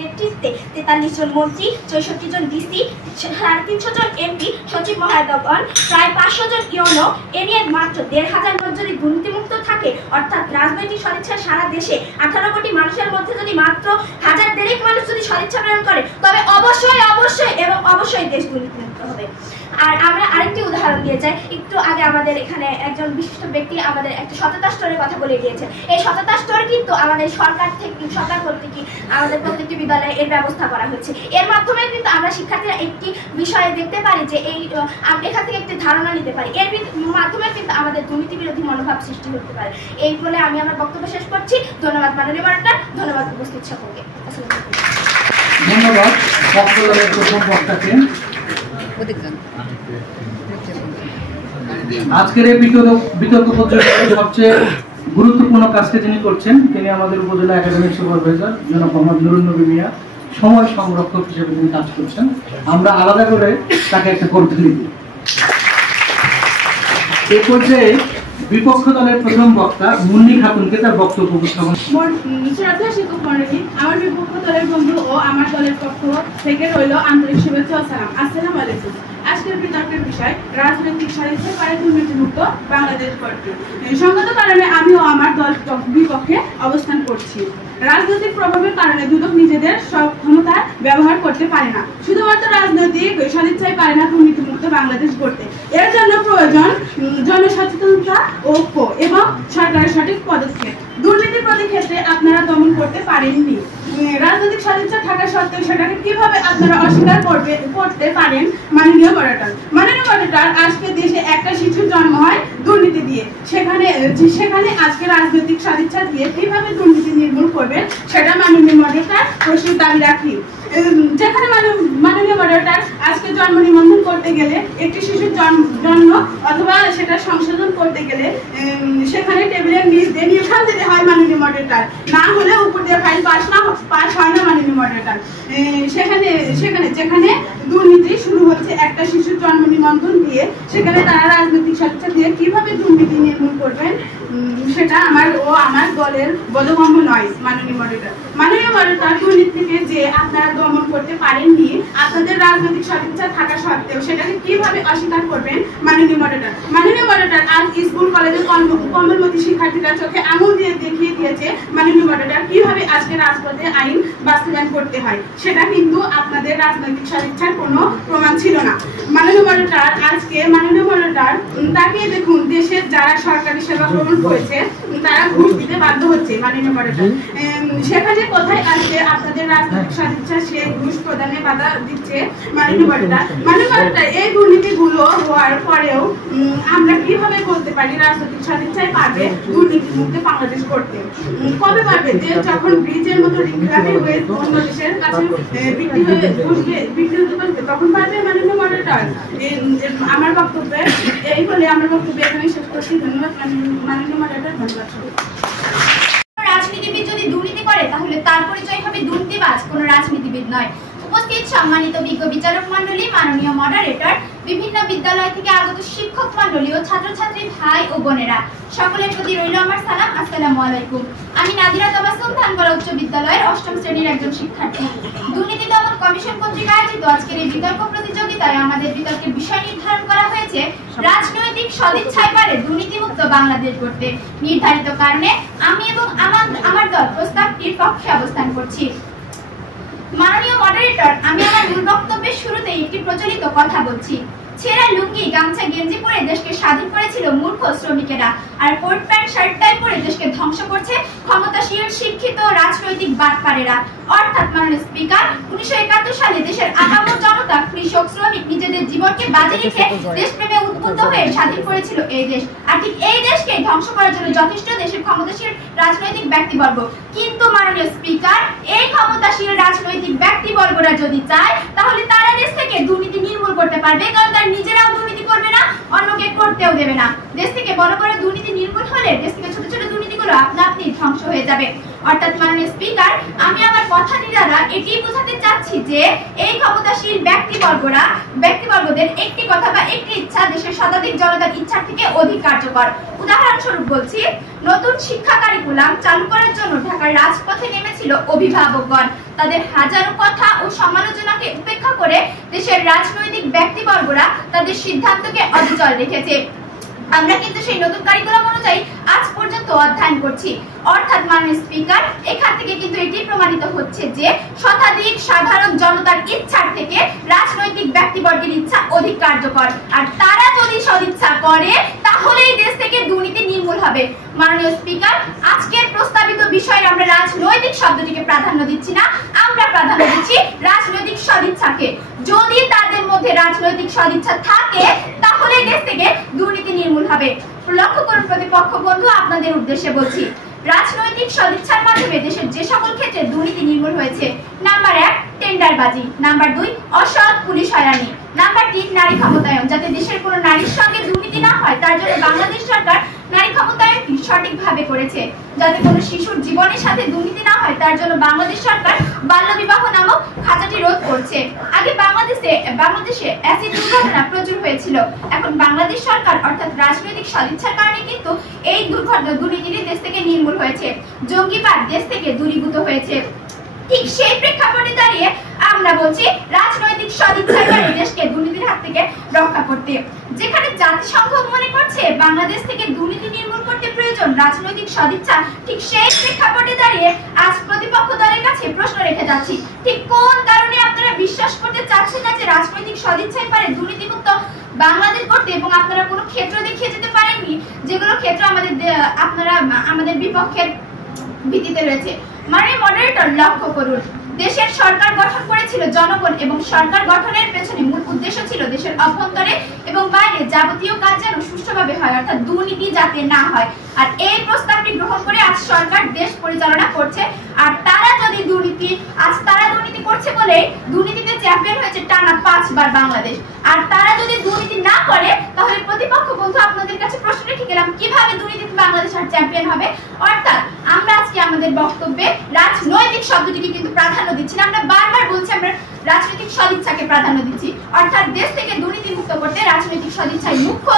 নেতৃত্বে 43 জন মন্ত্রী, 64 জন ডিসি, 350 জন এমপি, সচিব মহোদয়গণ, প্রায় 500 জন ইউনো, এ নিয়ে মাত্র 1500 লোক যদি দুর্নীতিমুক্ত থাকে, অর্থাৎ রাজনৈতিক সদিচ্ছা সারা দেশে 18 কোটি মানুষের মধ্যে যদি মাত্র 1000 দেড়েক মানুষ যদি সদিচ্ছা প্রেরণ করে, তবে অবশ্যই দেশ দুর্নীতিমুক্ত হবে। আর আমরা আরেকটি উদাহরণ দিয়ে যাই। একটু আগে আমাদের এখানে একজন বিশিষ্ট ব্যক্তি আমাদের একটা সততা স্টোরের কথা বলে দিয়েছে। এই সততা স্টোর কিন্তু আমাদের সরকার কর্তৃক আমাদের প্রত্যেকটি বিদ্যালয়ে এর ব্যবস্থা করা হয়েছে। এর মাধ্যমে কিন্তু আমরা শিক্ষার্থীরা একটি বিষয়ে দেখতে পারি যে এখান থেকে একটি ধারণা নিতে পারি। এর মাধ্যমে কিন্তু আমাদের দুর্নীতি বিরোধী মনোভাব সৃষ্টি হতে পারে। এই বলে আমি আমার বক্তব্য শেষ করছি। ধন্যবাদ মাননীয় মডারেটর, ধন্যবাদ উপস্থিত সকলকে। ধন্যবাদ বক্তব্যের প্রথম বক্তাকে। আজকের এই বিতর্ক প্রতিযোগিতার সবচেয়ে গুরুত্বপূর্ণ কাজটি যিনি করছেন, তিনি আমাদের উপজেলা একাডেমিক সুপারভাইজার জনাব মোহাম্মদ নুরুন নবী মিয়া, সময় সংরক্ষক হিসেবে তিনি কাজ করছেন। আমরা আলাদা করে তাকে একটা করতালি দিই। এই পর্যায়ে বিপক্ষ দলের প্রথম বক্তা মুন্নি খাতুনকে তার বক্তব্য উপস্থাপন। শ্রদ্ধা শিক্ষক মণ্ডলী, আমার বিপক্ষ দলের বন্ধু ও আমার দলের পক্ষ থেকে রইল আন্তরিক শুভেচ্ছা ও সালাম। আসসালামু আলাইকুম। আজকের বিতর্কের বিষয় রাজনৈতিক সদিচ্ছা পারে দুর্নীতিমুক্ত বাংলাদেশ গড়তে। সঙ্গত কারণে আমিও আমার দল বিপক্ষে অবস্থান করছি। রাজনৈতিক প্রভাবের কারণে দুদক নিজেদের সব ক্ষমতা ব্যবহার করতে পারে না। শুধুমাত্র রাজনৈতিক সদিচ্ছাই পারে না দুর্নীতিমুক্ত বাংলাদেশ গড়তে। এর জন্য প্রয়োজন জনসচেতনতা, ঐক্য এবং সরকারের সঠিক পদক্ষেপ। দুর্নীতির প্রতি ক্ষেত্রে আপনারা দমন করতে পারেননি। রাজনৈতিক সদিচ্ছা থাকা সত্ত্বেও সেটাকে কিভাবে আপনারা অস্বীকার করতে পারেন? মাননীয় মডারেটর, আজকে দেশে একটা শিশুর জন্ম হয় দুর্নীতি দিয়ে, সেখানে আজকে রাজনৈতিক সদিচ্ছা দিয়ে কিভাবে দুর্নীতি নির্মূল করবেন সেটা মাননীয় মডারেটর প্রশ্নের দাবি রাখি। যেখানে মাননীয় মডারেটর আজকে জন্ম নিবন্ধন করতে গেলে, একটি শিশুর জন্ম অথবা সেটা সংশোধন করতে গেলে সেখানে টেবিলের নিচ দিয়ে নিশান দিতে হয় মাননীয় মডারেটর, না হলে উপর দিয়ে ফাইল পাস হয় না মাননীয় মডারেটর। যেখানে দুর্নীতি শুরু হচ্ছে একটা শিশুর জন্ম নিবন্ধন দিয়ে, সেখানে তারা রাজনৈতিক সদিচ্ছা দিয়ে কিভাবে দুর্নীতি নির্মূল করবেন সেটা আমার দলের বোধগম্য নয় মাননীয় মডারেটর। মাননীয় মডারেটর, দুর্নীতি থেকে যে আপনারা দমন করতে পারেননি, আপনাদের রাজনৈতিক সদিচ্ছা থাকা সত্ত্বেও সেটাকে কিভাবে অস্বীকার করবেন মাননীয় মডারেটর? মাননীয় মডারেটর, আজ স্কুল কলেজের কর্মমতী শিক্ষার্থীরা চোখে আঙুল দিয়ে দেখিয়ে দিয়েছে মাননীয় মডারেটর কিভাবে আজকে রাজপথে আইন বাস্তবায়ন করতে হয়। সেটা কিন্তু আপনাদের রাজনৈতিক সদিচ্ছার কোনো প্রমাণ ছিল না মাননীয় মডারেটর। আজকে মাননীয় মডারেটর তাকিয়ে দেখুন, দেশের যারা সরকারি সেবা গ্রহণ করেছে তারা ঘুষ দিতে বাধ্য হচ্ছে মাননীয় মডারেটর। সেখানে কোথায় আজকে আপনাদের রাজনৈতিক সদিচ্ছা সে ঘুষ প্রদানে বাধা দিচ্ছে মাননীয় মডারেটর? মাননীয় মডারেটর, এই দুর্নীতিগুলো হওয়ার পরেও আমরা কিভাবে বলতে পারি রাজনৈতিক সদিচ্ছায় পারবে দুর্নীতিমুক্ত বাংলাদেশ করতে? কবে পারবে? দেশ যখন ব্রিজের মতো রিক্রাফি হয়ে অন্য দেশের কাছে বিক্রি হতে পারবে, তখন পারবে মাননীয় মডারেটর? আমার বক্তব্যে এই বলে আমার বক্তব্য এখানে শেষ করছি। ধন্যবাদ মাননীয় মডারেটর, ধন্যবাদ। রাজনীতিবিদ যদি দুর্নীতি করে তাহলে তার পরিচয় হবে দুর্নীতিবাজ, কোনো রাজনীতিবিদ নয়। উপস্থিত সম্মানিত বিজ্ঞ বিচারক মণ্ডলী, মাননীয় মডারেটর, বিভিন্ন বিদ্যালয় থেকে আগত শিক্ষক মণ্ডলী ও ছাত্রছাত্রী ভাই ও বোনেরা, সকলের প্রতি রইল আমার সালাম। আসসালামু আলাইকুম। আমি নাদিরা তাবাসসুম ধানগড়া উচ্চ বিদ্যালয়ের 8ম শ্রেণীর একজন শিক্ষার্থী। দুর্নীতি দমন কমিশন কর্তৃক আয়োজিত আজকের এই বিতর্ক প্রতিযোগিতায় আমাদের বিতর্কের বিষয় নির্ধারণ করা হয়েছে রাজনৈতিক সদিচ্ছায় পারে দুর্নীতিমুক্ত বাংলাদেশ গড়তে। নির্ধারিত কারণে আমি এবং আমার দল প্রস্তাবটির পক্ষে অবস্থান করছি। মাননীয় মডারেটর, আমি আমার মূল বক্তব্যের শুরুতে একটি প্রচলিত কথা বলছি। ছেঁড়া লুঙ্গি, গামছা, গেঞ্জি পরে দেশকে স্বাধীন করেছিল মূর্খ শ্রমিকেরা, আর কোট প্যান্ট শার্ট টাই পরে দেশকে ধ্বংস করছে ক্ষমতাশীল শিক্ষিত রাজনৈতিক বাটপারেরা। অর্থাৎ মাননীয় স্পিকার, 1971 সালে দেশের আপামর জনতা, কৃষক, শ্রমিক নিজেদের জীবনকে বাজি রেখে দেশপ্রেমে উদ্বুদ্ধ হয়ে স্বাধীন করেছিল এই দেশ। আর ঠিক এই দেশকে ধ্বংস করার জন্য যথেষ্ট দেশের ক্ষমতাশীল রাজনৈতিক ব্যক্তিবর্গ। কিন্তু মাননীয় স্পিকার, এই ক্ষমতাশীল রাজনৈতিক ব্যক্তিবর্গরা যদি চায় তাহলে তারা দেশ থেকে দুর্নীতি নির্মূল করতে পারবে, কারণ তারা নিজেরাও দুর্নীতি করবে না, অন্যকে করতেও দেবে না। দেশ থেকে বড় বড় দুর্নীতি নির্মূল হলে দেশ থেকে ছোট ছোট দুর্নীতিগুলো আপনা আপনি ধ্বংস হয়ে যাবে। অর্থাৎ মাননীয় স্পিকার, আমি আমার কথা দ্বারা এটি বোঝাতে চাচ্ছি যে এই ক্ষমতাশীল ব্যক্তিবর্গদের একটি কথা বা একটি ইচ্ছা দেশের শতাধিক জনতার ইচ্ছার থেকে অধিক কার্যকর। উদাহরণস্বরূপ বলছি, নতুন শিক্ষা কারিকুলাম চালু করার জন্য ঢাকার রাজপথে নেমেছিল অভিভাবকগণ। তাদের হাজারো কথা ও সমালোচনাকে উপেক্ষা করে দেশের রাজনৈতিক ব্যক্তিবর্গরা তাদের সিদ্ধান্তকে অবিচল রেখেছে। আমরা কিন্তু সেই নতুন কারিকুলাম অনুযায়ী আজ পর্যন্ত অধ্যয়ন করছি। অর্থাৎ মাননীয় স্পিকার, এখান থেকে কিন্তু এটি প্রমাণিত হচ্ছে যে শতাধিক সাধারণ জনতার ইচ্ছার থেকে রাজনৈতিক ব্যক্তিবর্গের ইচ্ছা অধিক কার্যকর। আর তারা যদি সদিচ্ছা করে তাহলে এই দেশ থেকে দুর্নীতি নির্মূল হবে। মাননীয় স্পিকার, আজকের প্রস্তাবিত বিষয়ে আমরা রাজনৈতিক শব্দটিকে প্রাধান্য দিচ্ছি না, আমরা প্রাধান্য দিচ্ছি রাজনৈতিক সদিচ্ছাকে। যদি তাদের মধ্যে রাজনৈতিক সদিচ্ছা থাকে তাহলে দেশ থেকে দুর্নীতি নির্মূল হবে। লক্ষ্য করুন প্রতিপক্ষ বন্ধু, আপনাদের উদ্দেশ্যে বলছি, রাজনৈতিক সদিচ্ছার মাধ্যমে দেশের যে সকল ক্ষেত্রে দুর্নীতি নির্মূল হয়েছে: নাম্বার 1 টেন্ডারবাজি, নাম্বার 2 অসৎ পুলিশ হয়রানি, নাম্বার 3 নারী ক্ষমতায়ন। যাতে দেশের কোনো নারীর সঙ্গে দুর্নীতি না হয় তার জন্য বাংলাদেশ সরকার নারী ক্ষমতায়নটি সঠিকভাবে করেছে। যাতে কোনো শিশুর জীবনের সাথে দুর্নীতি না হয় তার জন্য বাংলাদেশ সরকার বাল্যবিবাহ নামক খাঁচাটি রোধ করছে। আগে বাংলাদেশে অ্যাসিড দুর্ঘটনা প্রচুর হয়েছিল, এখন বাংলাদেশ সরকার অর্থাৎ রাজনৈতিক সদিচ্ছার কারণে কিন্তু এই দুর্নীতিটি দেশ থেকে নির্মূল হয়েছে, জঙ্গিবাদ দেশ থেকে দূরীভূত হয়েছে। ঠিক সেই প্রেক্ষাপটে দাঁড়িয়ে আমরা বলছি রাজনৈতিক সদিচ্ছার কারণে দেশকে দুর্নীতির হাত থেকে রক্ষা করতে। যেখানে জাতিসংঘ মনে করছে বাংলাদেশ থেকে দুর্নীতি নির্মূল করতে প্রয়োজন রাজনৈতিক সদিচ্ছা, ঠিক সেই প্রেক্ষাপটে দাঁড়িয়ে আজ প্রতিপক্ষ দলের কাছে প্রশ্ন রেখে যাচ্ছি, ঠিক কোন কারণে আপনারা বিশ্বাস করতে চাচ্ছেন না যে রাজনৈতিক সদিচ্ছাই পারে দুর্নীতিমুক্ত বাংলাদেশ করতে, এবং আপনারা কোনো ক্ষেত্র দেখিয়ে যেতে পারেননি যেগুলো ক্ষেত্র আমাদের বিপক্ষের ভিত্তিতে রয়েছে। মাননীয় মডারেটর, লক্ষ্য করুন, দেশের সরকার গঠন করেছিল জনগণ এবং সরকার গঠনের পেছনে মূল উদ্দেশ্য ছিল দেশের অভ্যন্তরে এবং বাইরে যাবতীয় কাজ যেন সুষ্ঠুভাবে হয়, অর্থাৎ দুর্নীতি যাতে না হয়। আর এই প্রস্তাবটি গ্রহণ করে আজ সরকার দেশ পরিচালনা করছে। আর তারা দুর্নীতি করছে বলে দুর্নীতিতে চ্যাম্পিয়ন হয়েছে টানা 5 বার বাংলাদেশ। আর তারা যদি দুর্নীতি না করে তাহলে প্রতিপক্ষ বন্ধু আপনাদের কাছে প্রশ্ন রেখে গেলাম, কিভাবে দুর্নীতিতে বাংলাদেশ আর চ্যাম্পিয়ন হবে? অর্থাৎ আমরা আজকে আমাদের বক্তব্যে রাজনৈতিক শব্দটিকে কিন্তু প্রাধান্য দিচ্ছি না, আমরা বারবার বলছি আমরা রাজনৈতিক সদিচ্ছাকে প্রাধান্য দিচ্ছি। অর্থাৎ দেশ থেকে দুর্নীতি মুক্ত করতে রাজনৈতিক সদিচ্ছাই মুখ্য।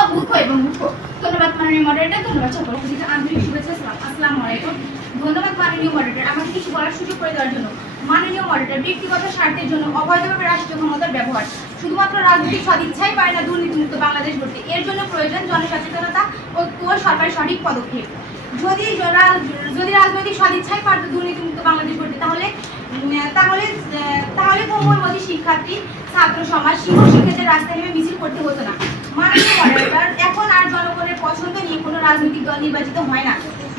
ধন্যবাদ মাননীয় মডারেটর, ধন্যবাদ সকলকে। আন্তরিক শুভেচ্ছা, আসসালামু আলাইকুম। ধন্যবাদ মাননীয় মডারেটর আমাকে কিছু বলার সুযোগ করে দেওয়ার জন্য। মাননীয় মডারেটর, ব্যক্তিগত স্বার্থের জন্য অবৈধভাবে রাষ্ট্রীয় ক্ষমতার ব্যবহার শুধুমাত্র রাজনৈতিক সদিচ্ছাই পারে না দুর্নীতিমুক্ত বাংলাদেশ গড়তে। এর জন্য প্রয়োজন জনসচেতনতা, ঐক্য ও সরকারের সঠিক পদক্ষেপ। যদি রাজনৈতিক সদিচ্ছাই পারত দুর্নীতিমুক্ত বাংলাদেশ গড়তে তাহলে কোমলমতি শিক্ষার্থী, ছাত্র সমাজ, শিক্ষকদের রাস্তায় নেমে মিছিল করতে হতো না। মাননীয় মডারেটর, এখন আর জনগণের পছন্দ নিয়ে কোনো রাজনৈতিক দল নির্বাচিত হয় না।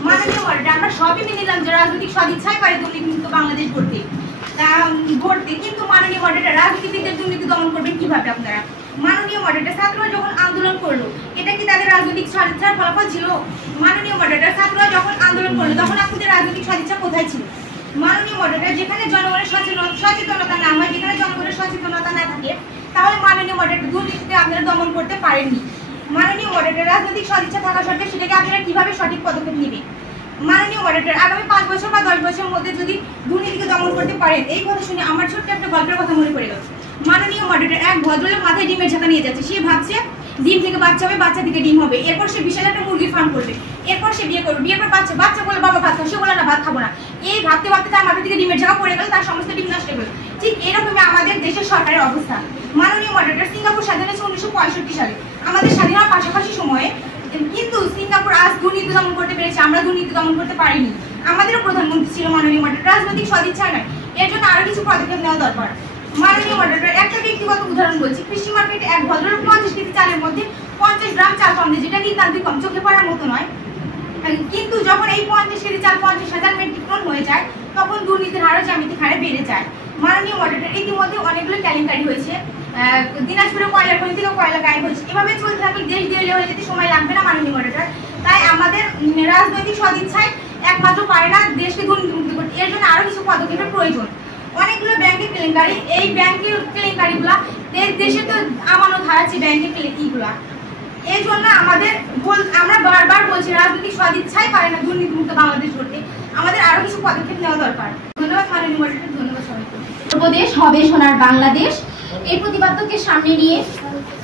মাননীয় মডারেটর, আমরা সবই মেনে নিলাম যে রাজনৈতিক সদিচ্ছাই পারে দুর্নীতিমুক্ত বাংলাদেশ গড়তে, কিন্তু মাননীয় মডারেটর, রাজনীতিবিদদের দুর্নীতি দমন করবেন কিভাবে আপনারা? মাননীয় মডারেটর, ছাত্ররা যখন আন্দোলন করলো এটা কি তাদের রাজনৈতিক সদিচ্ছার ফলাফল ছিল? মাননীয় মডারেটর, ছাত্ররা যখন আন্দোলন করলো তখন আপনাদের রাজনৈতিক সদিচ্ছা কোথায় ছিল? মাননীয় মডারেটর, যেখানে জনগণের সচেতনতা না হয়, যেখানে জনগণের সচেতনতা না থাকে, তাহলে মাননীয় মডারেটর দুর্নীতিতে আপনারা দমন করতে পারেননি। মাননীয় মডারেটর, রাজনৈতিক সদিচ্ছা থাকা সত্ত্বেও সেটাকে আপনারা কিভাবে সঠিক পদক্ষেপ নেবেন? মাননীয় মডারেটর, আগামী 5 বছর বা 10 বছরের মধ্যে যদি দুর্নীতিকে দমন করতে পারেন, এই কথা শুনে আমার ছোট্ট একটা গল্পের কথা মনে পড়ে গেল। মাননীয় মডারেটর, এক ভদ্রলোক মাথায় ডিমের ঝাঁকা নিয়ে যাচ্ছে। সে ভাবছে ডিম থেকে বাচ্চা হবে, বাচ্চা থেকে ডিম হবে, এরপর সে বিশাল একটা মুরগির ফার্ম করবে, এরপর সে বিয়ে করবে, বিয়ের পর বাচ্চা বলে বাবা ভাত খাও, সে বলে না ভাত খাবো না। এই ভাবতে ভাবতে তার মাথা থেকে ডিমের ঝাঁকা পড়ে গেল, তার সমস্ত ডিম নষ্ট হয়ে গেল। ঠিক এরকমই আমাদের দেশের সরকারের অবস্থা। মাননীয় মডারেটর, সিঙ্গাপুর স্বাধীন হয়েছে 1965 সালে, আমাদের স্বাধীন হওয়ার পাশাপাশি সময়ে, কিন্তু সিঙ্গাপুর আজ দুর্নীতি দমন করতে পেরেছে, আমরা দুর্নীতি দমন করতে পারিনি। আমাদেরও প্রধানমন্ত্রী ছিল মাননীয় মডারেটর, রাজনৈতিক সদিচ্ছা নয়, এর জন্য আরো কিছু পদক্ষেপ নেওয়া দরকার। মাননীয় মডারেটর, একটা ব্যক্তিগত উদাহরণ বলছি। কৃষি মার্কেটে এক ভদ্রলোক 50 কেজি চালের মধ্যে 50 গ্রাম চাল কম দেয়, যেটা নিতান্তই কম, চোখে পড়ার মতো নয়। কিন্তু যখন এই 50 কেজি চাল 50,000 মেট্রিক টন হয়ে যায় তখন দুর্নীতির হারও জ্যামিতিক হারে বেড়ে যায়। মাননীয় মডারেটর, ইতিমধ্যে অনেকগুলো কেলেঙ্কারি হয়েছে। দিনাজপুরে কয়লার খনি থেকে কয়লা গায়েব হয়েছে। এভাবে চলতে থাকলে দেশ দেউলিয়া হয়ে যেতে সময় লাগবে না মাননীয় মডারেটর? তাই আমাদের রাজনৈতিক সদিচ্ছায় একমাত্র পারে না দেশকে দুর্নীতিমুক্ত করতে, এর জন্য আরো কিছু পদক্ষেপের প্রয়োজন। অনেকগুলো ব্যাংকের কেলেঙ্কারি, এই ব্যাংকের কেলেঙ্কারিগুলা দেশে তো আমানত হারাচ্ছে ব্যাংকের কেলেঙ্কারিগুলা। এই জন্য আমরা বারবার বলছি রাজনৈতিক সদিচ্ছাই পারে না দুর্নীতিমুক্ত বাংলাদেশ করতে। আমাদের আরো কিছু পদক্ষেপ নেওয়া দরকার। ধন্যবাদ মাননীয় মডারেটর, ধন্যবাদ সবাইকে। প্রদেশ হবে সোনার বাংলাদেশ এই প্রতিপাদ্যকে সামনে নিয়ে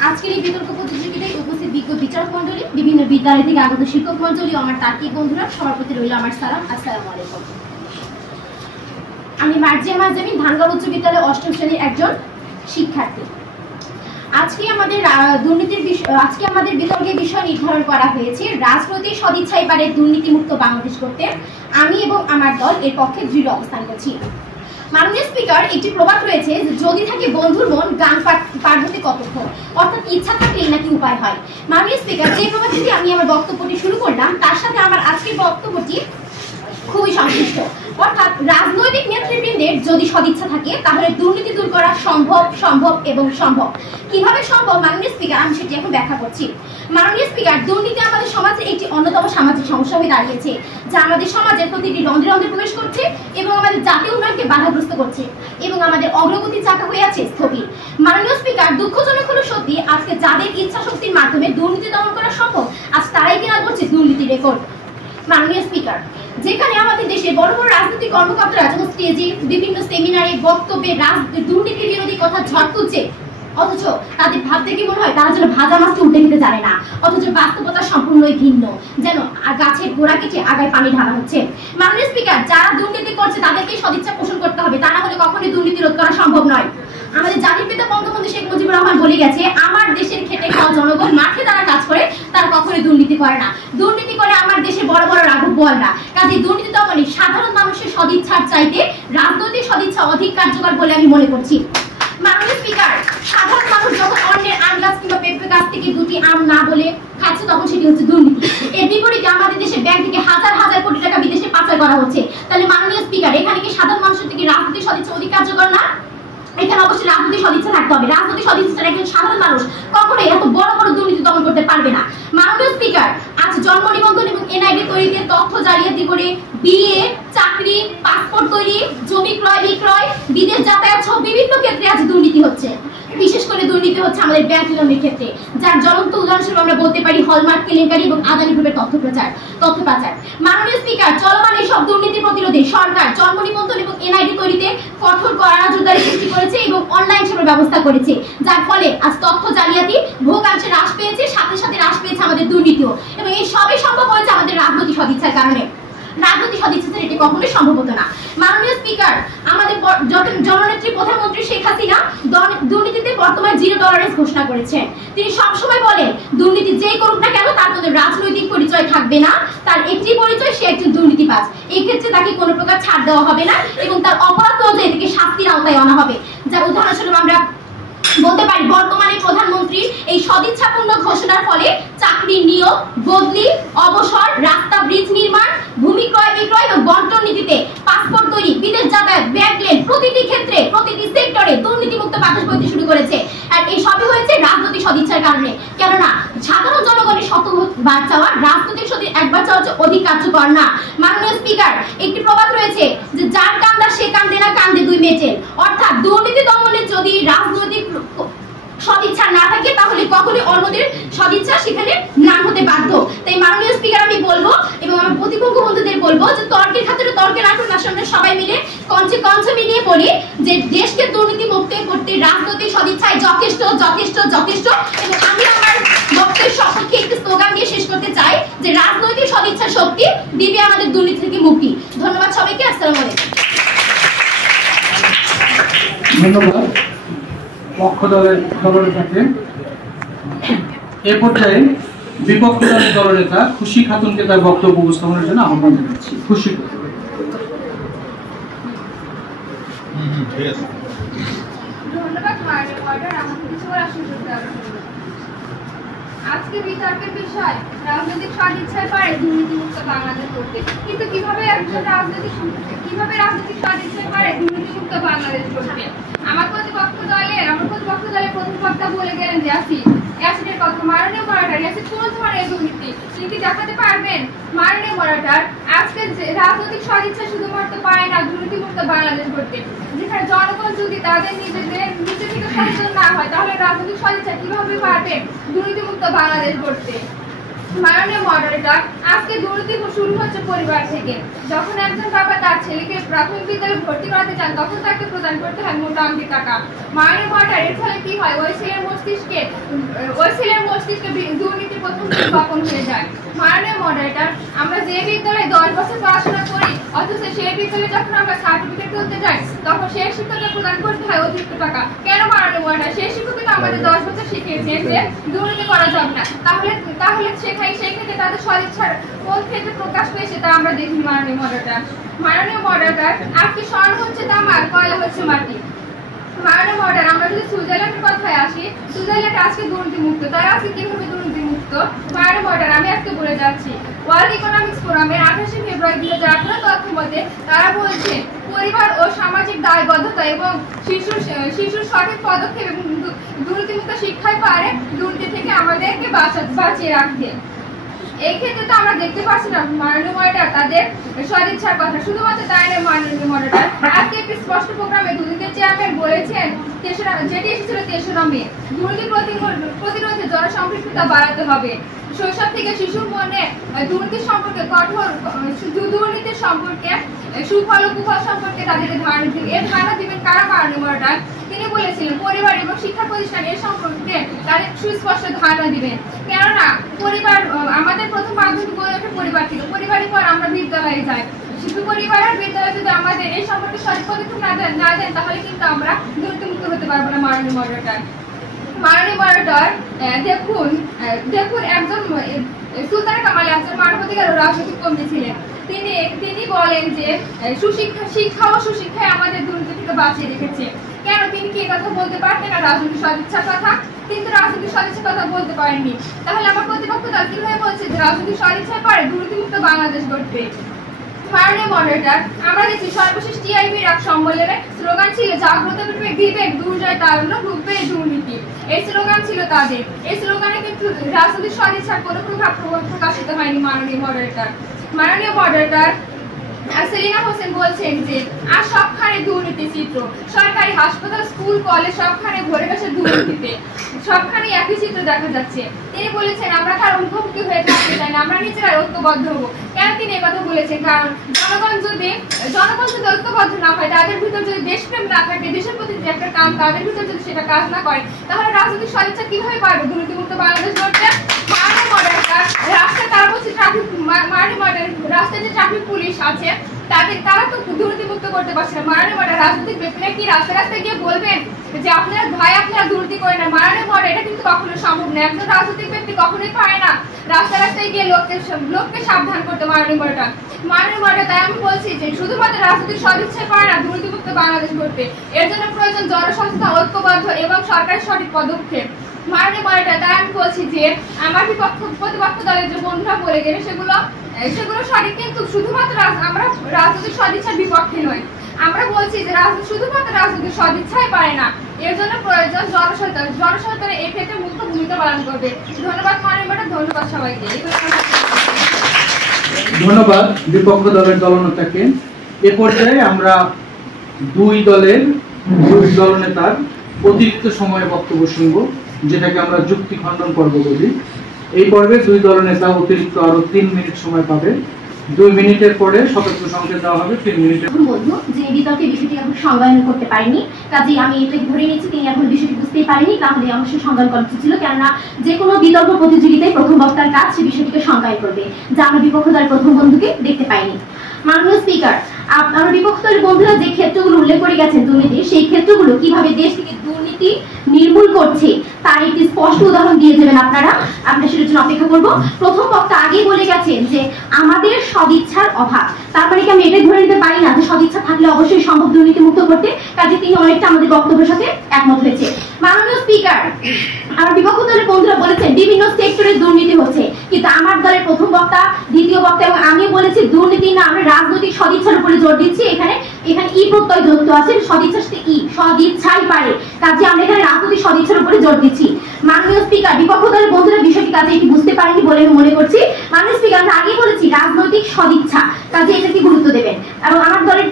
আজকের এই বিতর্ক প্রতিযোগিতায় উপস্থিত বিজ্ঞ বিচারক মন্ডলী, বিভিন্ন বিদ্যালয় থেকে আগত শিক্ষক মন্ডলী, আমার তার্কিক বন্ধুরা, সবার প্রতি রইল আমার সালাম। আসসালামু আলাইকুম। আমি মার্জিয়া মাজামিন, ধানগড় উচ্চ বিদ্যালয় অষ্টম শ্রেণীর একজন শিক্ষার্থী। আজকে আমাদের বিতর্কের বিষয় নির্ধারণ করা হয়েছে রাজনৈতিক সদিচ্ছায় পারে দুর্নীতিমুক্ত বাংলাদেশ করতে আমি এবং আমার দল এর পক্ষে দৃঢ় অবস্থান করছি। মাননীয় স্পিকার, একটি প্রবাদ রয়েছে যে যদি থাকে বন্ধুর মন গান পার্বতে কতক্ষণ, অর্থাৎ ইচ্ছা থাকলেই নাকি উপায় হয়। মাননীয় স্পিকার, যে প্রবাদ দিয়ে আমি আমার বক্তব্যটি শুরু করলাম তার সাথে আমার আজকের বক্তব্যটি খুবই সংশ্লিষ্ট। অর্থাৎ রাজনৈতিক নেতৃবৃন্দের যদি সদিচ্ছা থাকে তাহলে দুর্নীতি দূর করা সম্ভব এবং সম্ভব। কিভাবে সম্ভব মাননীয় স্পিকার, আমি সেটি এখন ব্যাখ্যা করছি। মাননীয় স্পিকার, দুর্নীতি আমাদের সমাজের একটি অন্যতম সামাজিক সমস্যা হয়ে দাঁড়িয়েছে, যা আমাদের সমাজের প্রতিটি রন্ধ্রে রন্ধ্রে প্রবেশ করছে এবং আমাদের জাতীয় উন্নয়নকে বাধাগ্রস্ত করছে এবং আমাদের অগ্রগতির চাকা হয়ে আছে স্থবির। মাননীয় স্পিকার, দুঃখজনক হলো সত্যি আজকে যাদের ইচ্ছা শক্তির মাধ্যমে দুর্নীতি দমন করা সম্ভব, আজ তারাই কিনা করছে দুর্নীতি রেকর্ড। মাননীয় স্পিকার, যেখানে আমাদের দেশে বড় বড় রাজনৈতিক কর্মকর্তারা যখন স্টেজে বিভিন্ন সেমিনারে বক্তব্যে দুর্নীতি বিরোধী কথা ঝড় তুলছে, অথচ তাদের ভাবতে কি মনে হয় তারা যেন ভাজা মাছ উল্টে দিতে জানে না, অথচ বাস্তবতা সম্পূর্ণই ভিন্ন, যেন গাছের গোড়া কেটে আগায় পানি ঢালা হচ্ছে। মাননীয় স্পিকার, যারা দুর্নীতি করছে তাদেরকে সদিচ্ছা পোষণ করতে হবে, তা না হলে কখনোই দুর্নীতি রোধ করা সম্ভব নয়। আমাদের জাতির পিতা বঙ্গবন্ধু শেখ মুজিবুর রহমান বলে গেছে, আমার দেশের খেটে খাওয়া জনগণ মাঠে তারা কাজ করে, তারা কখনোই দুর্নীতি করে না। দুর্নীতি করে আমার দেশের বড় বড় রাঘব বোয়ালরা। কাজে দুর্নীতি দমনে সাধারণ মানুষের সদিচ্ছার চাইতে রাজনৈতিক সদিচ্ছা অধিক কার্যকর বলে আমি মনে করছি। মাননীয় স্পিকার, সাধারণ মানুষ যখন অন্যের আম গাছ কিংবা পেঁপে গাছ থেকে দুটি আম না বলে খাচ্ছে তখন সেটি হচ্ছে দুর্নীতি। এর বিপরীতে আমাদের দেশে ব্যাংক থেকে হাজার হাজার কোটি টাকা বিদেশে পাচার করা হচ্ছে। তাহলে মাননীয় স্পিকার, এখানে কি সাধারণ মানুষের থেকে রাজনৈতিক সদিচ্ছা অধিক কার্যকর না? এখানে অবশ্যই রাজনৈতিক সদিচ্ছা থাকতে হবে। রাজনৈতিক সদিচ্ছা ছাড়া একজন সাধারণ মানুষ কখনোই এত বড় বড় দুর্নীতি দমন করতে পারবে না। মাননীয় স্পিকার, আজ জন্ম নিবন্ধন এবং এনআইডি তৈরিতে তথ্য জালিয়াতি করে বিয়ে, চাকরি, পাসপোর্ট তৈরি, জমি ক্রয় বিক্রয়, বিদেশ যাতায়াত সহ বিভিন্ন ক্ষেত্রে আজ দুর্নীতি হচ্ছে। বিশেষ করে দুর্নীতি হচ্ছে আমাদের ব্যাংক লোনের ক্ষেত্রে, যার জ্বলন্ত উদাহরণস্বরূপ আমরা বলতে পারি হলমার্ক কেলেঙ্কারি এবং আদানি গ্রুপের তথ্য পাচার। মাননীয় স্পিকার, চলমান এই সব দুর্নীতি প্রতিরোধে সরকার জন্ম নিবন্ধন এবং এনআইডি তৈরিতে কঠোর কড়া নজরদারি সৃষ্টি করেছে এবং অনলাইন সেবার ব্যবস্থা করেছে, যার ফলে আজ তথ্য জালিয়াতি বহুকাংশে হ্রাস পেয়েছে, সাথে সাথে হ্রাস পেয়েছে আমাদের দুর্নীতিও, এবং এই সবই সম্ভব হয়েছে আমাদের রাজনৈতিক সদিচ্ছার কারণে। রাজনৈতিক সদিচ্ছা এটি কখনোই সম্ভব হতো না। মাননীয় স্পিকার, আমাদের জননেত্রী প্রধানমন্ত্রী শেখ হাসিনা দুর্নীতিতে বর্তমানে 0 টলারেন্স ঘোষণা করেছেন। তিনি সবসময় বলেন দুর্নীতি যেই করুক না কেন তার কোনো রাজনৈতিক পরিচয় থাকবে না, তার একটি পরিচয় সে একজন দুর্নীতিবাজ। এই ক্ষেত্রে তাকে কোনো প্রকার ছাড় দেওয়া হবে না এবং তার অপরাধ অনুযায়ী তাকে শাস্তির আওতায় আনা হবে। যার উদাহরণস্বরূপ আমরা বলতে পারি বর্তমানে প্রধানমন্ত্রী এই সদিচ্ছাপূর্ণ ঘোষণার ফলে চাকরি নিয়োগ, বদলি, অবসর, রাস্তা ব্রিজ নির্মাণ, ভূমি ক্রয় বিক্রয় এবং বন্টন নীতিতে, পাসপোর্ট তৈরি, বিদেশ যাতায়াত, ব্যাংক লেন, প্রতিটি ক্ষেত্রে প্রতিটি সেক্টরে দুর্নীতিমুক্ত বাতাস বইতে শুরু করেছে। আর এই সবই হয়েছে রাজনৈতিক সদিচ্ছার কারণে। কেননা সাধারণ জনগণের শতবার চাওয়া, রাজনৈতিক সদিচ্ছা একবার চাওয়া হচ্ছে অধিক কার্যকর না। মাননীয় স্পিকার, একটি প্রবাদ রয়েছে যে যার কান্দা সে কান্দে না, কান্দে দুই মেচেল। অর্থাৎ দুর্নীতি দমনে যদি রাজনৈতিক সদিচ্ছা না থাকে তাহলে কখনোই অন্যদের সদিচ্ছা সেখানে নাম হতে বাধ্য। তাই মাননীয় স্পিকার, আমি বলবো এবং আমার প্রতিপক্ষ বন্ধুদের বলবো যে তর্কের খাতিরে তর্কে রাখুন, না সামনে সবাই মিলে কঞ্চে মিলিয়ে বলি যে দেশকে দুর্নীতি মুক্ত করতে রাজনৈতিক সদিচ্ছায় যথেষ্ট যথেষ্ট যথেষ্ট। এবং আমি আমার বক্তব্যের সপক্ষে একটি স্লোগান দিয়ে শেষ করতে চাই যে রাজনৈতিক সদিচ্ছা শক্তি দিবে আমাদের দুর্নীতি থেকে মুক্তি। ধন্যবাদ সবাইকে। আসসালামু আলাইকুম। ধন্যবাদ পক্ষ দলের দলনেতাকে। এ পর্যায়ে বিপক্ষ দলের দলনেতা খুশি খাতুনকে তার বক্তব্য উপস্থাপনের জন্য আহ্বান জানাচ্ছি। খুশি খাতুন। ধন্যবাদ মাননীয় মডারেটর, আমাকে কিছু বলার সুযোগ দেওয়ার জন্য। আজকে বিতর্কের বিষয় রাজনৈতিক সদিচ্ছায় পারে দুর্নীতিমুক্ত বাংলাদেশ করতে, কিন্তু কিভাবে রাজনৈতিক সদিচ্ছায় পারে দুর্নীতিমুক্ত বাংলাদেশ করতে। আমার প্রতিপক্ষ দলের প্রথম বক্তা বলে গেলেন যে অ্যাসিডের কথা। মাননীয় মডারেটর, অ্যাসিড কোন ধরনের দুর্নীতি তিনি কি দেখাতে পারবেন? মাননীয় মডারেটর, আজকে রাজনৈতিক সদিচ্ছা শুধুমাত্র পারে না দুর্নীতিমুক্ত বাংলাদেশ করতে। যেখানে জনগণ যদি তাদের নিজে থেকে সচেতন না হয় তাহলে রাজনৈতিক সদিচ্ছা কিভাবে পারবে দুর্নীতিমুক্ত বাংলাদেশ করতে? মাননীয় মডারেটর, আজকে দুর্নীতি শুরু হচ্ছে পরিবার থেকে। যখন একজন বাবা তার ছেলেকে প্রাথমিক বিদ্যালয়ে ভর্তি করাতে চান তখন তাকে প্রদান করতে হয় মোটা অঙ্কের টাকা। মাননীয় মহোদয়, এর ফলে কি হয়? ওই ছেলের মস্তিষ্কে দুর্নীতি প্রথম বপন হয়ে যায়। মাননীয় মডারেটর, আমরা যে বিদ্যালয়ে 10 বছর পড়াশোনা করি অথচ সেই বিদ্যালয়ে যখন আমরা সার্টিফিকেট তুলতে যাই তখন সেই শিক্ষককে প্রদান করতে হয় অতিরিক্ত টাকা। কেন মাননীয় মডারেটর? সেই শিক্ষককে তো আমাদের 10 বছর শিখিয়েছেন যে দুর্নীতি করা যাবে না, তাহলে সেই ক্ষেত্রে তাদের সদিচ্ছার কোন ক্ষেত্রে প্রকাশ পেয়েছে তা আমরা দেখি। মাননীয় মডারেটর, আজকে স্বর্ণ হচ্ছে তামার, কয়লা হচ্ছে মাটি। মাননীয় মডারেটর, আমরা যদি সুইজারল্যান্ডের কথায় আসি, সুইজারল্যান্ড আজকে দুর্নীতি মুক্ত। তারা আজকে কিভাবে দুর্নীতি মুক্ত? মাননীয় মডারেটর, আমি আজকে বলে যাচ্ছি। ওয়ার্ল্ড ইকোনমিক্স ফোরামের 28 ফেব্রুয়ারি 2018 তথ্য মতে তারা বলছে পরিবার ও সামাজিক দায়বদ্ধতা এবং শিশুর সঠিক পদক্ষেপ এবং দুর্নীতিমুক্ত শিক্ষায় পারে দুর্নীতি থেকে আমাদেরকে বাঁচিয়ে রাখতে। এই ক্ষেত্রে তো আমরা দেখতে পাচ্ছি না মাননীয় মডারেটর তাদের সদিচ্ছার কথা। শুধুমাত্র তাই নয় মাননীয় মডারেটর, আজকে একটি স্পষ্ট প্রোগ্রামে দুর্নীতির চেয়ারম্যান বলেছেন যেটি এসেছিল 3রা মে, দুর্নীতি প্রতিরোধে জনসম্পৃক্ততা বাড়াতে হবে। শৈশব থেকে শিশুর মনে দুর্নীতির সম্পর্কে দুর্নীতির সম্পর্কে সুফল ও কুফল সম্পর্কে তাদেরকে ধারণা দিবেন। এর ধারণা দিবেন কারা? মাননীয় মডারেটর, তিনি বলেছিলেন পরিবার এবং শিক্ষা প্রতিষ্ঠান এর সম্পর্কে তাদের সুস্পষ্ট ধারণা দিবেন। কেননা পরিবার, আমাদের প্রথম মাধ্যমিক গড়ে ওঠে পরিবার থেকে, পরিবারের পর আমরা বিদ্যালয়ে যাই। শিশু পরিবার আর বিদ্যালয় যদি আমাদের এই সম্পর্কে সঠিক পদক্ষেপ না দেন তাহলে কিন্তু আমরা দুর্নীতিমুক্ত হতে পারবো না। মাননীয় মডারেটর, দেখুন একজন সুলতানা কামাল একজন মানবাধিকার ও রাজনৈতিক কর্মী ছিলেন। তিনি বলেন যে শিক্ষা ও সুশিক্ষায় আমাদের দুর্নীতি থেকে বাঁচিয়ে রেখেছে। কেন? তিনি কি কথা বলতে পারতেন না রাজনৈতিক সদিচ্ছার কথা? কিন্তু রাজনৈতিক সদিচ্ছার কথা বলতে পারেননি। তাহলে আমার প্রতিপক্ষ দল কিভাবে বলছে যে রাজনৈতিক সদিচ্ছায় পারে দুর্নীতিমুক্ত বাংলাদেশ গড়বে? মাননীয় মডারেটর, আমরা দেখি সর্বশেষ টিআইবির এক সম্মেলনে স্লোগান ছিল জাগ্রত বিবেক, দুর্জয় তারুণ্য, রূপে দুর্নীতি। এই স্লোগান ছিল তাদের। এই স্লোগানে কিন্তু রাজনৈতিক সদিচ্ছার কোনো প্রভাব প্রকাশিত হয়নি। মাননীয় মডারেটর, সেলিনা হোসেন বলছেন যে আর সবখানে দুর্নীতি চিত্র, সরকারি হাসপাতাল, স্কুল, কলেজ সবখানে ভরে গেছে দুর্নীতিতে, সবখানে একই চিত্র দেখা যাচ্ছে। তিনি বলেছেন আমরা কারো মুখোমুখি হয়ে থাকতে চাই না, আমরা নিজেরাই ঐক্যবদ্ধ হবো। কেন তিনি একথা বলেছেন? কারণ জনগণ যদি ঐক্যবদ্ধ না হয়, তাদের ভিতর যদি দেশপ্রেম না থাকে, দেশের প্রতি যে একটা কাজ তাদের ভিতর যদি সেটা কাজ না করে, তাহলে রাজনৈতিক সদিচ্ছা কিভাবে পারবে দুর্নীতিমুক্ত বাংলাদেশ গড়তে? মাননীয় মডারেটর, রাস্তায় তারা বলছে রাস্তায় যে ট্রাফিক পুলিশ আছে তারা তো দুর্নীতিমুক্ত করতে পারছে না। মাননীয় মডারেটর, রাজনৈতিক ব্যক্তিরা কি রাস্তায় গিয়ে বলবেন যে আপনারা দুর্নীতি করেন না? মাননীয় মডারেটর, এটা কিন্তু কখনো সম্ভব না। একজন রাজনৈতিক ব্যক্তি কখনোই পারে না রাস্তায় গিয়ে লোককে সাবধান করতে। মাননীয় মডারেটর, তাই আমি বলছি যে শুধুমাত্র রাজনৈতিক সদিচ্ছায় পারে না দুর্নীতিমুক্ত বাংলাদেশ গড়তে। এর জন্য প্রয়োজন জনসচেতনতা, ঐক্যবদ্ধ এবং সরকারের সঠিক পদক্ষেপ। মাননীয় মডারেটর, তাই আমি বলছি যে আমার প্রতিপক্ষ দলের যে বন্ধুরা বলে গেলে সেগুলো সঠিক, কিন্তু শুধুমাত্র আমরা রাজনৈতিক সদিচ্ছার বিপক্ষে নয়। আমরা বলছি যে শুধুমাত্র রাজনৈতিক সদিচ্ছাই পারে না, এর জন্য প্রয়োজন জনসচেতনতা এই ক্ষেত্রে মুখ্য ভূমিকা পালন করবে। ধন্যবাদ মাননীয় মডারেটর, ধন্যবাদ সবাইকে। ধন্যবাদ বিপক্ষ দলের দলনেতাকে। এ পর্যায়ে আমরা দুই দলনেতার অতিরিক্ত সময়ে বক্তব্য শুনবো, যেটাকে আমরা যুক্তি খণ্ডন পর্ব বলি। এই পর্বে দুই দলনেতা অতিরিক্ত আরো 3 মিনিট সময় পাবে। 2 মিনিটের পরে সতর্ক সংকেত দেওয়া হবে 3 মিনিটের। বলবো যে বিতর্কের বিষয়টি এখন সংজ্ঞায়ন করতে পারেনি, কাজেই আমি এটা ধরে নিয়েছি তিনি এখন বিষয়টি বুঝতেই পারেনি, তাহলে অবশ্যই সংজ্ঞায়ন করা উচিত ছিল। কেননা যে কোনো বিতর্ক প্রতিযোগিতায় প্রথম বক্তার কাজ সে বিষয়টিকে সংজ্ঞায়ন করবে, যা আমরা বিপক্ষ দলের প্রথম বন্ধুকে দেখতে পাইনি। মাননীয় স্পিকার, আমরা বিপক্ষ দলের বন্ধুরা যে ক্ষেত্রগুলো উল্লেখ করে গেছেন দুর্নীতি, সেই ক্ষেত্রগুলো কিভাবে দেশ থেকে দুর্নীতি নির্মূল করছে তার একটি স্পষ্ট উদাহরণ দিয়ে দেবেন আপনারা সেটার জন্য অপেক্ষা করবো। প্রথম বক্তা আগেই বলে গেছেন যে আমাদের সদিচ্ছার অভাব, তারপরে কি আমি এটাই ধরে নিতে পারি না যে সদিচ্ছা থাকলে অবশ্যই সম্ভব দুর্নীতি মুক্ত করতে? কাজে তিনি অনেকটা আমাদের বক্তব্যের সাথে একমত হয়েছে। মাননীয় স্পিকার, আমার বিপক্ষ দলের বন্ধুরা বলেছেন বিভিন্ন সেক্টরে দুর্নীতি হচ্ছে, কিন্তু আমার দলের প্রথম বক্তা, দ্বিতীয় বক্তা এবং আমিও বলেছি দুর্নীতি না, আমরা রাজনৈতিক সদিচ্ছার উপরে জোর দিচ্ছি। এখানে ই প্রত্যয় যুক্ত আছে, সদিচ্ছার সাথে সদিচ্ছাই পারে, কাজে আমরা এখানে রাজনৈতিক সদিচ্ছার উপরে জোর দিচ্ছি। মাননীয় স্পিকার, বিপক্ষ দলের বন্ধুরা বিষয়টি কাজে এটি বুঝতে পারেনি বলে আমি মনে করছি। মাননীয় স্পিকার, আমরা আগেই বলেছি রাজনৈতিক সদিচ্ছা, কাজে এটাকে গুরুত্ব দেবেন। এবং আমার দলের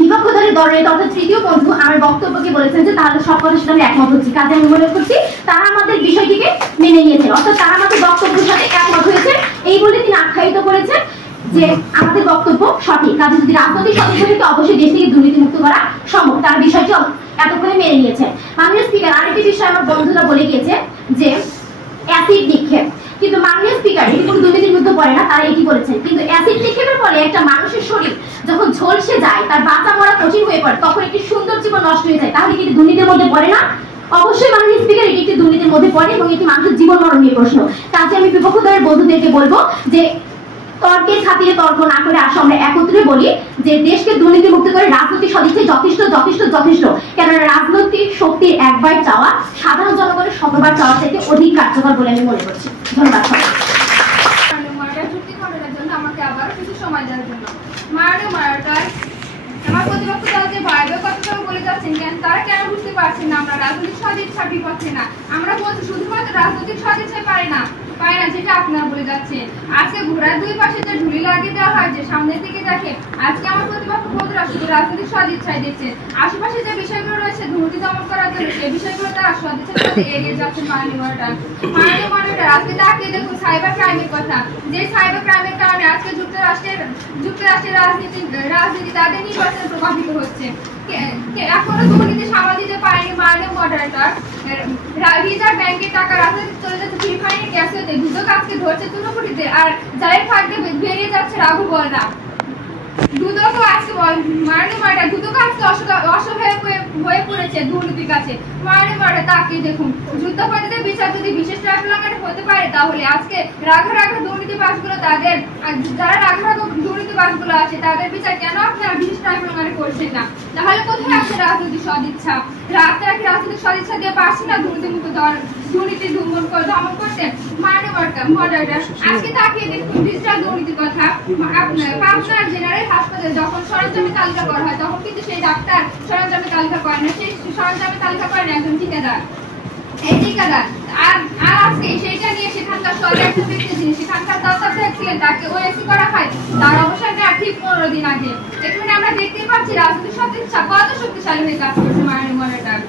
বিপক্ষ দলের অর্থাৎ তৃতীয় বন্ধু আমার বক্তব্যকে বলেছেন যে তাহলে সব কথা সাথে আমি একমত হচ্ছি, কাজে আমি মনে করছি তারা আমাদের বিষয়টিকে মেনে নিয়েছেন, অর্থাৎ তারা আমাদের বক্তব্যের সাথে একমত হয়েছে, এই বলে তিনি আখ্যায়িত করেছেন। যে আমাদের বক্তব্য সঠিক, কাজে যদি রাজনৈতিক সদিচ্ছা অবশ্যই দেশ থেকে দুর্নীতিমুক্ত করা সম্ভব, তার বিষয়টি এতক্ষণে মেনে নিয়েছে। মাননীয় স্পিকার, আরেকটি বিষয় আমার বন্ধুরা বলে গিয়েছে যে অ্যাসিড নিক্ষেপ, কিন্তু মাননীয় স্পিকার এটি কোনো দুর্নীতির মধ্যে পড়ে না, তারা এটি করেছেন। কিন্তু অ্যাসিড নিক্ষেপের ফলে একটা মানুষের শরীর যখন ঝলসে যায়, তার বাঁচা মরা কঠিন হয়ে পড়ে, তখন একটি সুন্দর জীবন নষ্ট হয়ে যায়, তাহলে কি এটি দুর্নীতির মধ্যে পড়ে না? অবশ্যই মাননীয় স্পিকার এটি একটি দুর্নীতির মধ্যে পড়ে এবং এটি মানুষের জীবন মরণ নিয়ে প্রশ্ন। কাজে আমি বিপক্ষ দলের বন্ধুদেরকে বলবো যে তর্কের খাতিরে তর্ক না করে আসলে আমরা একত্রে বলি যে দেশকে দুর্নীতি মুক্ত করে রাজনৈতিক সদিচ্ছাই যথেষ্ট যথেষ্ট যথেষ্ট। কেননা রাজনৈতিক শক্তির একবার চাওয়া সাধারণ জনগণের শতবার চাওয়া চাইতে অধিক কার্যকর বলে আমি মনে করছি। ধন্যবাদ সবাইকে। যুক্তি খণ্ডনের জন্য আমাকে আবারও কিছু সময় দেওয়ার জন্য। মাননীয় মডারেটর, আমার প্রতিপক্ষ দল যে ভয়াবহ কথাগুলো বলে যাচ্ছেন, কেন তারা কেন বুঝতে পারছেন না আমরা রাজনৈতিক সদিচ্ছার বিপক্ষে না। আমরা বলছি শুধুমাত্র রাজনৈতিক সদিচ্ছায় পারে না, যেটা আপনারা বলে যাচ্ছেন। আজকে ঘোড়ার দুই পাশে যে ঝুলি লাগিয়ে দেওয়া হয়, যে সামনের দিকে দেখে, আজকে আমার প্রতিপক্ষ বন্ধুরা শুধু রাজনৈতিক সদিচ্ছায় দেখছে। আশেপাশে যে বিষয়গুলো রয়েছে দুর্নীতি দমন করার জন্য, সেই বিষয়গুলো তারা সদিচ্ছার সাথে এগিয়ে যাচ্ছেন। মাননীয় মডারেটর, আজকে তাকিয়ে দেখুন সাইবার ক্রাইমের কথা, যে সাইবার ক্রাইমের কারণে আজকে যুক্তরাষ্ট্রের রাজনীতি তাদের নির্বাচনে প্রভাবিত হচ্ছে। এখনো দুর্নীতি সামাল দিতে পারেনি মাননীয় মডারেটর। রিজার্ভ ব্যাংকের টাকা রাজনীতি চলে যাচ্ছে ফ্রি ফায়ারে, ক্যাসেতে দুদক আজকে ধরছে চুনোপুটিতে, আর যাদের ফাঁকে বেরিয়ে যাচ্ছে রাঘু বলরা। দুদকও আজকে মাননীয় মডারেটর, দুদক আজকে অসহায় হয়ে পড়েছে দুর্নীতির কাছে। মাননীয় মডারেটর, তাকিয়ে দেখুন যুদ্ধাপরাধীদের বিচার যদি বিশেষ ট্রাইব্যুনালে হতে পারে, তাহলে আজকে রাঘা দুর্নীতিবাজগুলো তাদের, যারা রাঘা দুর্নীতিবাজগুলো আছে তাদের বিচার কেন আপনারা বিশেষ ট্রাইব্যুনালে করছেন না? তাহলে কোথায় আছে রাজনৈতিক সদিচ্ছা? আপনারা কি রাজনৈতিক সদিচ্ছা দিয়ে পারছেন না দুর্নীতি দমন করতে? মাননীয় মডারেটর, আজকে তাকিয়ে দেখুন ডিজিটাল দুর্নীতির কথা। আপনার জেনারেল হাসপাতালে যখন সরঞ্জামের তালিকা করা হয়, তখন কিন্তু সেই ডাক্তার সরঞ্জামের তালিকা করে না, সেই সরঞ্জামের তালিকা করেন একজন ঠিকাদার। এই ঠিকাদার আর আজকে সেইটা নিয়ে সেখানকার সরকার একটা ব্যক্তি ছিলেন, সেখানকার তত্ত্বাবধায়ক ছিলেন, তাকে ওএসি করা হয় তার অবসর নেওয়ার ঠিক 15 দিন আগে। এখানে আমরা দেখতে পাচ্ছি রাজনৈতিক সদিচ্ছা কত শক্তিশালী হয়ে কাজ করছে। মাননীয় মডারেটর,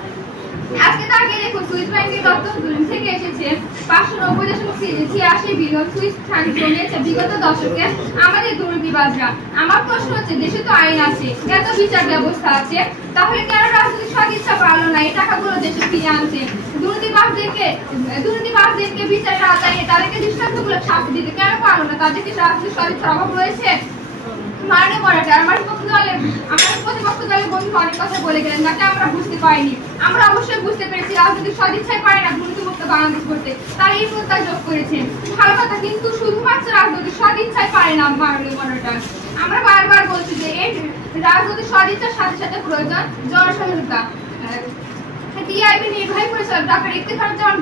আজকে তাকে দেখুন সুইস ব্যাংকের তথ্য থেকে এসেছে 590.86 বিলিয়ন সুইস ফ্রাঙ্ক জমিয়েছে বিগত দশকে আমাদের দুর্নীতিবাজরা। আমার প্রশ্ন হচ্ছে, দেশে তো আইন আছে, এত বিচার ব্যবস্থা আছে, তাহলে কেন রাজনৈতিক সদিচ্ছা পারলো না এই টাকাগুলো দেশে ফিরে আনছে? দুর্নীতিবাজদেরকে বিচারের আওতায় তাদেরকে দৃষ্টান্তগুলো শাস্তি দিতে কেন পারলো না? তাদেরকে রাজনৈতিক সদিচ্ছার অভাব রয়েছে? মাননীয় মডারেটর, আমার প্রতিপক্ষ দলের বন্ধু অনেক কথা বলে গেলেন, যাতে আমরা বুঝতে পারিনি। আমরা অবশ্যই বুঝতে পেরেছি রাজনৈতিক সদিচ্ছায় পারে না দুর্নীতিমুক্ত বাংলাদেশ করতে, তারা এই প্রত্যয় যোগ করেছেন, ভালো কথা, কিন্তু শুধুমাত্র রাজনৈতিক সদিচ্ছায় পারে না। মাননীয় মডারেটর, আমরা বারবার বলছি যে এই রাজনৈতিক সদিচ্ছার সাথে সাথে প্রয়োজন জনসহযোগিতা। টিআইবি নির্বাহী পরিচালক ডক্টর ইফতেখারুজ্জামান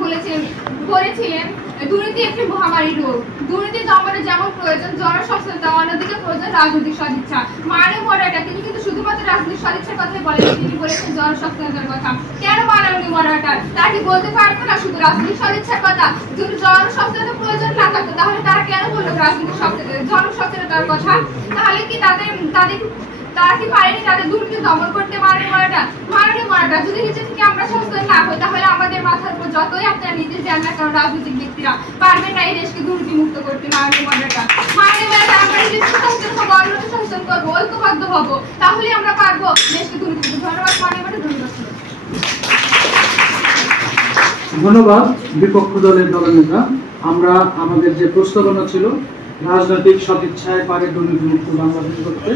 বলেছিলেন দুর্নীতি একটি মহামারী রোগ, দুর্নীতি দমনে যেমন প্রয়োজন জনসচেতনতা, অন্যদিকে প্রয়োজন রাজনৈতিক সদিচ্ছা। মাননীয় মডারেটর, তিনি কিন্তু শুধুমাত্র রাজনৈতিক সদিচ্ছার কথাই বলেন, তিনি বলেছেন জনসচেতনতার কথা। কেন মাননীয় মডারেটর তারা কি বলতে পারতো না শুধু রাজনৈতিক সদিচ্ছার কথা? যদি জনসচেতনতা প্রয়োজন না থাকতো, তাহলে তারা কেন বললো রাজনৈতিক জনসচেতনতার কথা? তাহলে কি তারা কি পারেনি তাদের দুর্নীতি দমন করতে? মাননীয় মডারেটর, যদি নিচে থেকে আমরা সচেতন না হই, তাহলে আমাদের মাথার উপর যতই আপনারা নির্দেশ দেন না কারণ রাজনৈতিক ব্যক্তিরা পারবেন না এই দেশকে দুর্নীতি মুক্ত করতে। মাননীয় মডারেটর, আমরা নিজেদের সচেতন হবো, অন্যকে সচেতন করবো, ঐক্যবদ্ধ হবো, তাহলে আমরা পারবো দেশকে দুর্নীতি মুক্ত। ধন্যবাদ মাননীয় মডারেটর। ধন্যবাদ বিপক্ষ দলের দলনেতা। আমরা আমাদের যে প্রস্তাবনা ছিল রাজনৈতিক সদিচ্ছায় পারে দুর্নীতিমুক্ত বাংলাদেশ করতে,